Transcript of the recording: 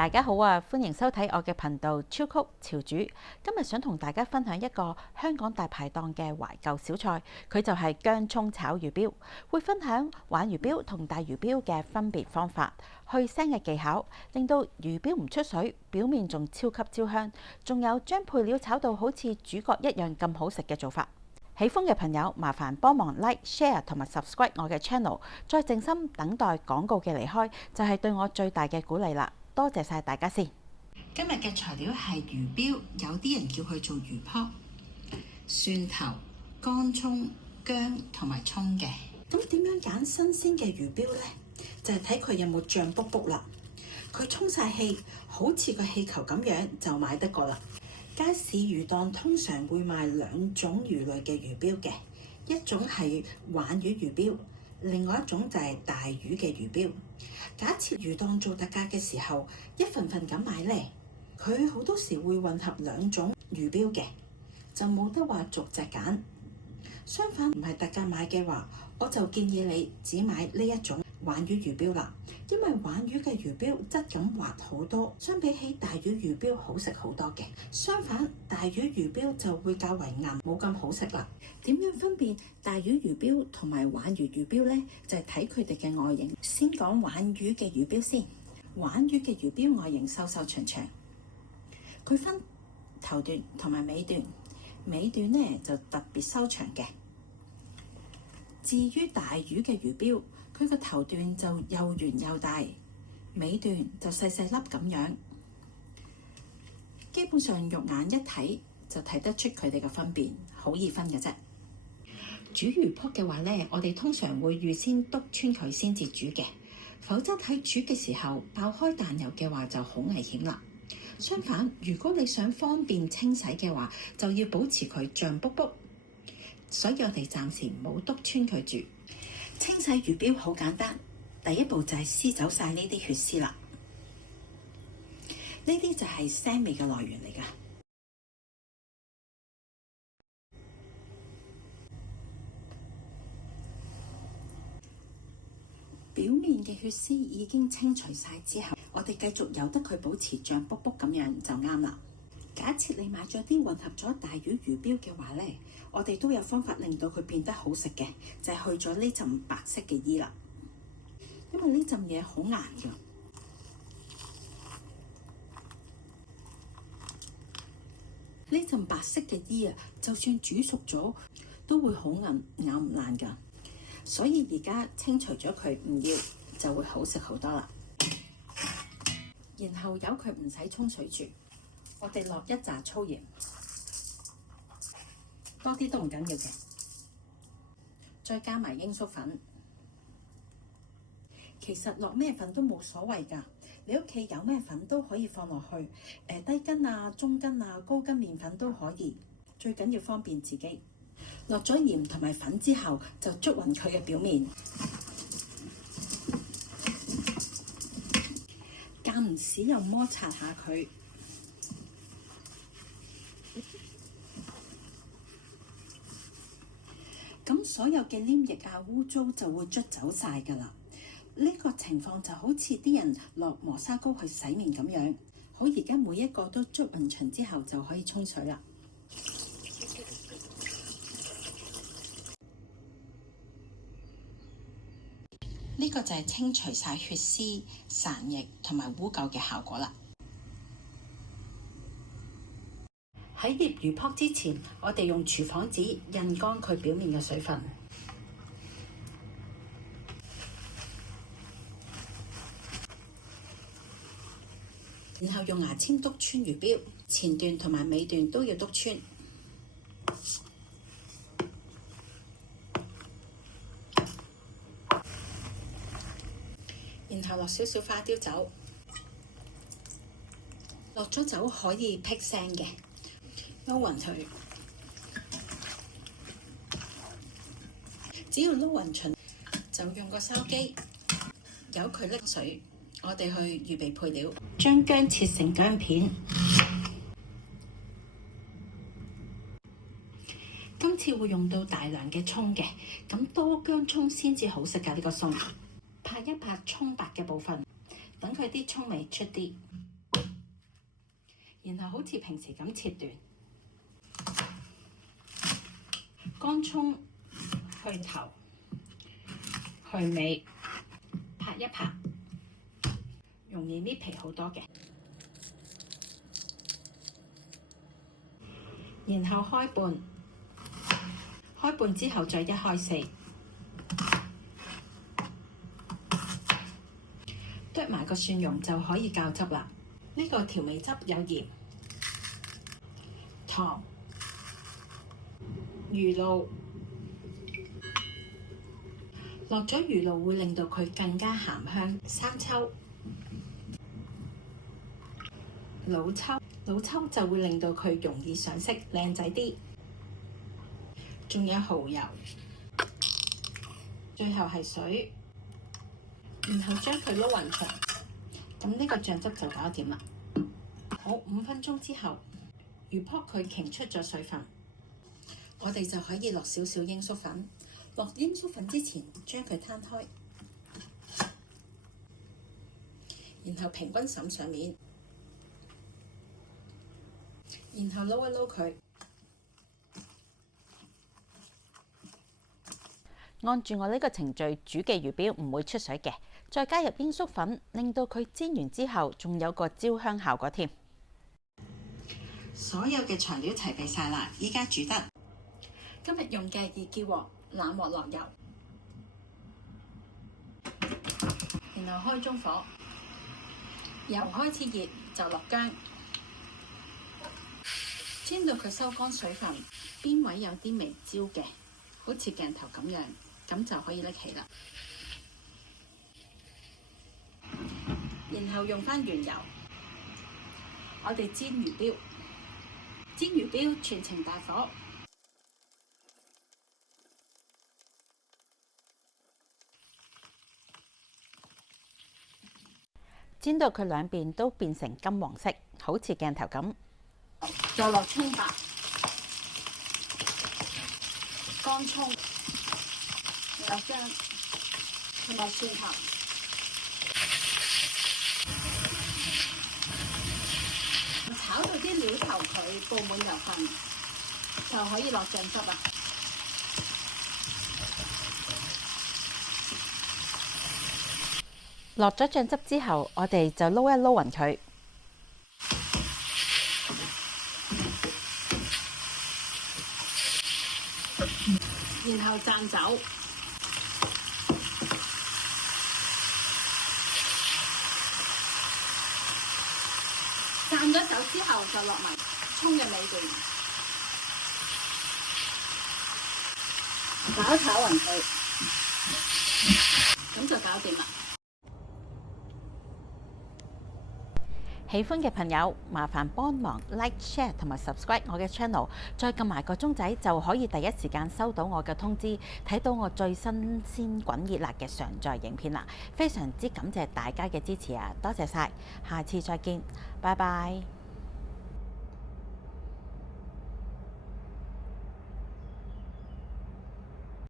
大家好啊，歡迎收睇我嘅頻道超曲潮煮。今日想同大家分享一個香港大排檔嘅懷舊小菜，佢就係薑葱炒魚標。會分享玩魚標同大魚標嘅分別方法、去腥嘅技巧，令到魚標唔出水，表面仲超級焦香，仲有將配料炒到好似主角一樣咁好食嘅做法。喜歡嘅朋友，麻煩幫忙 like、share 同埋 subscribe 我嘅 channel， 再靜心等待廣告嘅離開，就係對我最大嘅鼓勵啦。多謝晒大家先。今日嘅材料係魚標，有啲人叫佢做魚泡、蒜頭、乾葱、薑同埋葱嘅。咁點樣揀新鮮嘅魚標呢？就係睇佢有冇脹卜卜啦。佢充晒氣，好似個氣球咁樣就買得過啦。街市魚檔通常會賣兩種魚類嘅魚標嘅，一種係鯇魚魚標，另外一種就係大魚嘅魚標。假設魚檔做特價嘅時候，一份份咁買呢，佢好多時會混合兩種魚標嘅，就冇得話逐隻揀。相反，唔係特價買嘅話，我就建議你只買呢一種鯇魚魚標啦，因為鯇魚嘅魚標質感滑好多，相比起大魚魚標好食好多嘅。相反，大魚魚標就會較為硬，冇咁好食啦。點樣分辨大魚魚標同埋鯇魚魚標呢？就係睇佢哋嘅外形。先講鯇魚嘅魚標先。鯇魚嘅魚標外形瘦瘦長長，佢分頭段同埋尾段，尾段呢就特別修長嘅。至於大魚嘅魚標，佢個頭段就又圓又大，尾段就細細粒咁樣。基本上肉眼一睇就睇得出佢哋嘅分別，好易分嘅啫。煮魚泡嘅話呢，我哋通常會預先篤穿佢先至煮嘅，否則喺煮嘅時候爆開彈油嘅話就好危險啦。相反，如果你想方便清洗嘅話，就要保持佢脹卜卜。所以我哋暫時唔好篤穿佢住。清洗魚標好簡單，第一步就係撕走晒呢啲血絲啦。呢啲就係腥味嘅來源嚟㗎。表面嘅血絲已經清除晒之後，我哋繼續由得佢保持脹卜卜咁樣就啱啦。假設你買咗啲混合咗大魚魚標嘅話呢，我哋都有方法令到佢變得好食嘅，就係去咗呢陣白色嘅衣啦。因為呢陣嘢好硬㗎，呢陣白色嘅衣啊，就算煮熟咗都會好硬，咬唔爛㗎。所以而家清除咗佢唔要，就會好食好多啦。然後由佢唔使沖水住。我哋落一紮粗鹽，多啲都唔緊要嘅，再加埋鷹粟粉。其實落咩粉都冇所謂㗎，你屋企有咩粉都可以放落去，低筋啊、中筋啊、高筋麵粉都可以，最緊要方便自己。落咗鹽同埋粉之後，就捽勻佢嘅表面，間唔時又摩擦下佢。咁所有嘅黏液啊、污糟就會捽走晒㗎啦。呢個情況就好似啲人落磨砂膏去洗面咁樣。好，而家每一個都捽勻勻之後就可以沖水啦。呢個就係清除晒血絲、殘液同埋污垢嘅效果啦。喺醃魚泡之前，我哋用廚房紙印乾佢表面嘅水分，然後用牙籤篤穿魚標，前段同埋尾段都要篤穿，然後落少少花雕酒，落咗酒可以辟腥嘅。撈勻佢，只要撈勻勻，就用個筲箕由佢拎水。我哋去預備配料，將薑切成薑片。今次會用到大量嘅葱嘅，咁多薑葱先至好食㗎呢個餸。拍一拍葱白嘅部分，等佢啲葱味出啲。然後好似平時咁切斷。乾葱去頭去尾，拍一拍，容易搣皮好多嘅。然後開半，開半之後再一開四，剁埋個蒜蓉就可以較汁啦。呢個調味汁有鹽、糖、魚露，落咗魚露會令到佢更加鹹香。生抽、老抽，老抽就會令到佢容易上色，靚仔啲。仲有蠔油，最後係水，然後將佢撈勻勻，咁呢個醬汁就搞掂啦。好，5分鐘之後，魚卜佢擎出咗水分，我哋就可以落少少鷹粟粉。落鷹粟粉之前，將佢攤開，然後平均灑上面，然後撈一撈佢。按住我呢個程序煮嘅魚標唔會出水嘅，再加入鷹粟粉，令到佢煎完之後仲有個焦香效果添。所有嘅材料齊備晒啦，依家煮得。今日用嘅易潔鑊，冷鑊落油，然後開中火，油開始熱就落薑，煎到佢收乾水分，邊位有啲微焦嘅，好似鏡頭咁樣，咁就可以拎起啦。然後用返原油，我哋煎魚標，煎魚標全程大火。煎到佢兩邊都變成金黃色，好似鏡頭咁。再落葱白、乾葱、辣椒同埋蒜頭，炒到啲料頭佢布滿油份，就可以落醬汁啦。落咗醬汁之後，我哋就撈一撈勻佢。然後灒酒，灒咗酒之後就落埋葱嘅尾段，炒勻佢，咁就搞掂啦。喜歡嘅朋友，麻煩幫忙 like、share 同埋 subscribe 我嘅 channel， 再撳埋個鐘仔就可以第一時間收到我嘅通知，睇到我最新鮮滾熱辣嘅上載影片啦！非常之感謝大家嘅支持啊，多謝晒，下次再見，拜拜。